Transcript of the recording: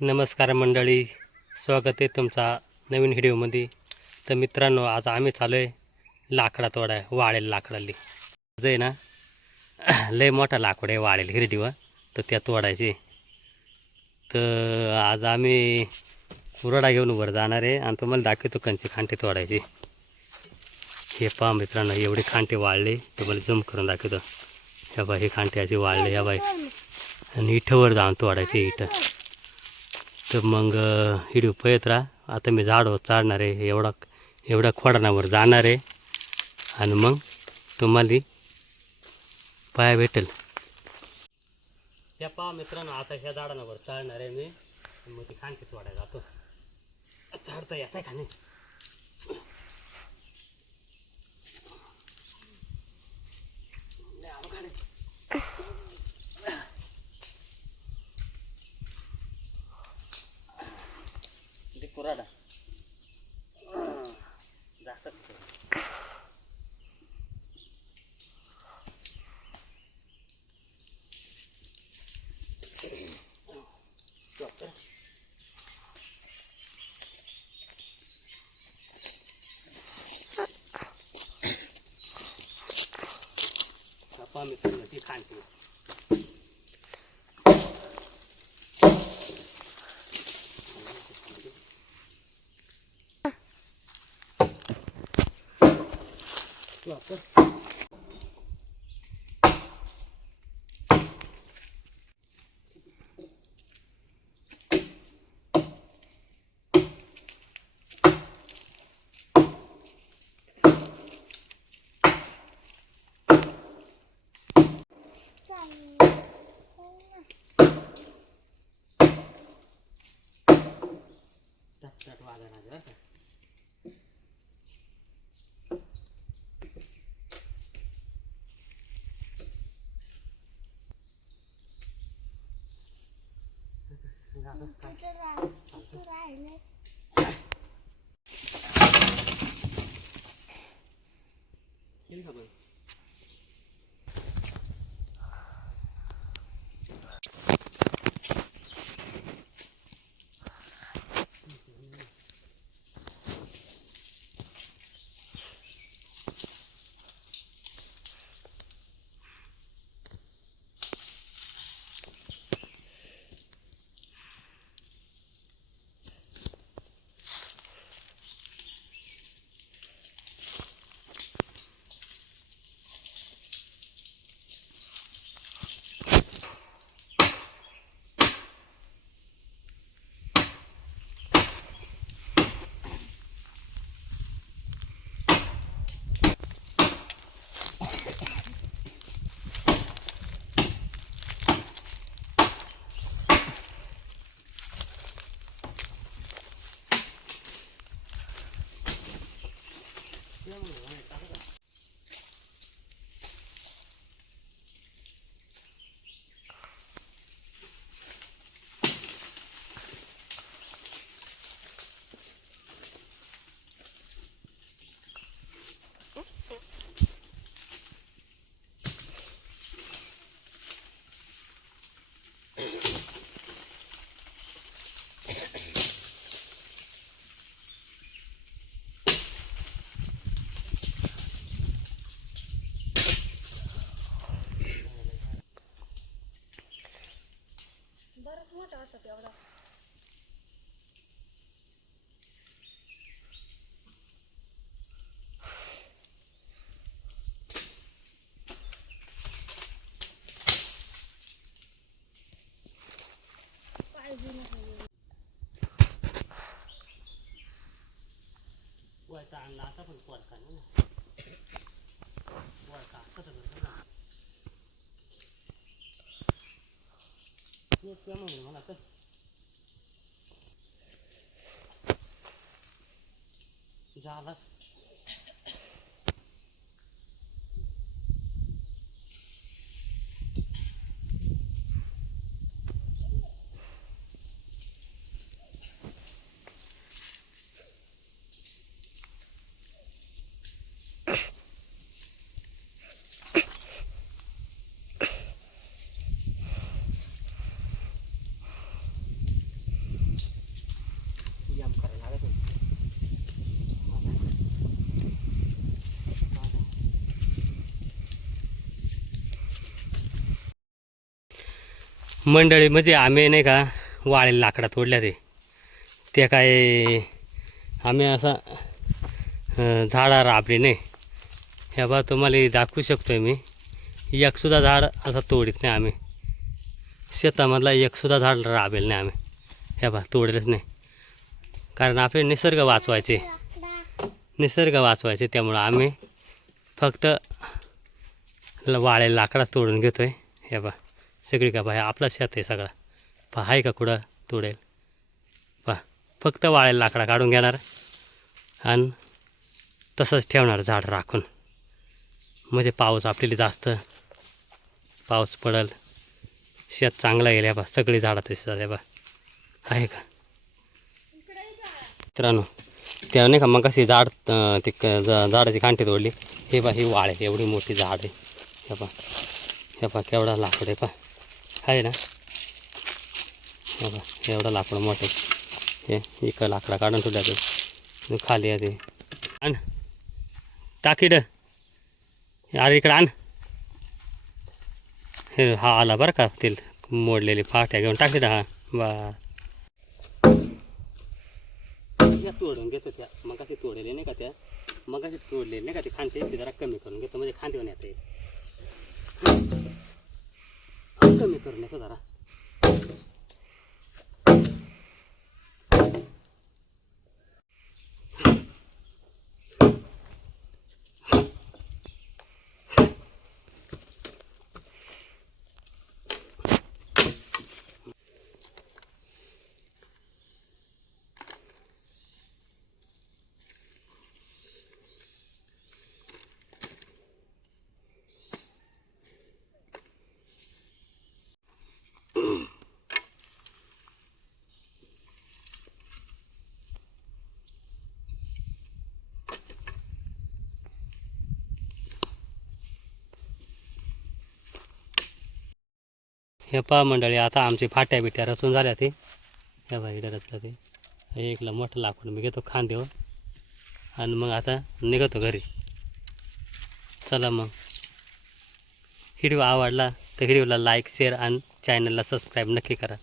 नमस्कार मंडळी स्वागत आहे तुमचा नवीन व्हिडिओमध्ये. तर मित्रांनो आज आम्ही चालू आहे लाकडा तोडाय वाळेल लाकडाली. जे आहे ना लय मोठा लाकूड आहे वाळेल हिरडीवर तर त्या तोडायची तर आज आम्ही कुरडा घेऊन वर जाणार आहे आणि तुम्हाला दाखवतो कंची खांटी तोडायची. हे पहा मित्रांनो एवढे खांटे वाळले तुम्हाला जम करून दाखवतो. ह्या बाई हे खांटे अशी वाळले ह्या बाई आणि इथं जाऊन तोडायचे इथं. तर मग हिडू पळत राहा. आता मी झाडवर चाडणार आहे एवढा एवढ्या खोडानावर जाणार आहे. आणि मग तुम्हाला पाया भेटेल. त्या पहा मित्रांनो आता ह्या झाडांवर चालणार आहे मी. मग ती खाणकीच वाढायला जातो. चढता येत आहे खाणे नाही लय अवघड आहे. ते कुराडा जातात ते. जातं. बापा मित्रांनो ती खांडती जातं. 1 0은 बरंच मोठा होता तेवढा. पाहिजे वरचा आणला आता पण वरचा नाही ना. वरचा कसं करतो ना ते त्या म्हणून मला तर झाला. मंडळी म्हणजे आम्ही नाही का वाळेल लाकडा तोडल्या ते. ते काय आम्ही असा झाडा राबली नाही. ह्या बा तुम्हाला दाखवू शकतो आहे मी एकसुद्धा झाड असा तोडीत नाही आम्ही. शेतामधला एकसुद्धा झाड राबेल नाही आम्ही. ह्या बा तोडलंच नाही. कारण आपले निसर्ग वाचवायचे. निसर्ग वाचवायचे त्यामुळं आम्ही फक्त वाळेल लाकडा तोडून घेतो आहे ह्या बा. सगळी का बा आपला शेत आहे सगळा. पहा आहे का कुठं तोडेल? पहा फक्त वाळेल लाकडा काढून घेणार आणि तसंच ठेवणार झाड राखून. म्हणजे पाऊस आपल्याला जास्त पाऊस पडल शेत चांगला गेल्या बा सगळी झाडं तशी झाले बा. आहे का? मित्रांनो त्या नाही का मग कशी झाड ती ते क- झाडाची कांठी तोडली. हे बा ही वाळ आहे एवढी मोठी झाड आहे. हे पा हे पा केवढा लाकूड आहे पा आहे ना? बघा बा एवढं लाकडं मोठं ते हे इकडं लाकडा काढून ठेवल्या खाली आहे ते. आण. टाकीड. अरे इकडं आण. हे हा आला बरं का ते मोडलेली फाट्या घेऊन. टाकी हा. बा. या तोडून घेतो त्या. मग तोडलेले नाही का त्या? मग अशी तोडलेली नाही का ते खांदे? ते जरा कमी करून घेतो. म्हणजे खांते येते आहे कमी जरा. हे पहा मंडळी आता आमची फाट्या बिट्या रचून झाल्या ते. ह्या बघा इकडे रचलं ते. एकला मोठं लाकूड मी घेतो खांदेवर. आणि मग आता निघतो घरी. चला मग. व्हिडिओ आवडला तर व्हिडिओला लाईक शेअर आणि चॅनलला सबस्क्राईब नक्की करा.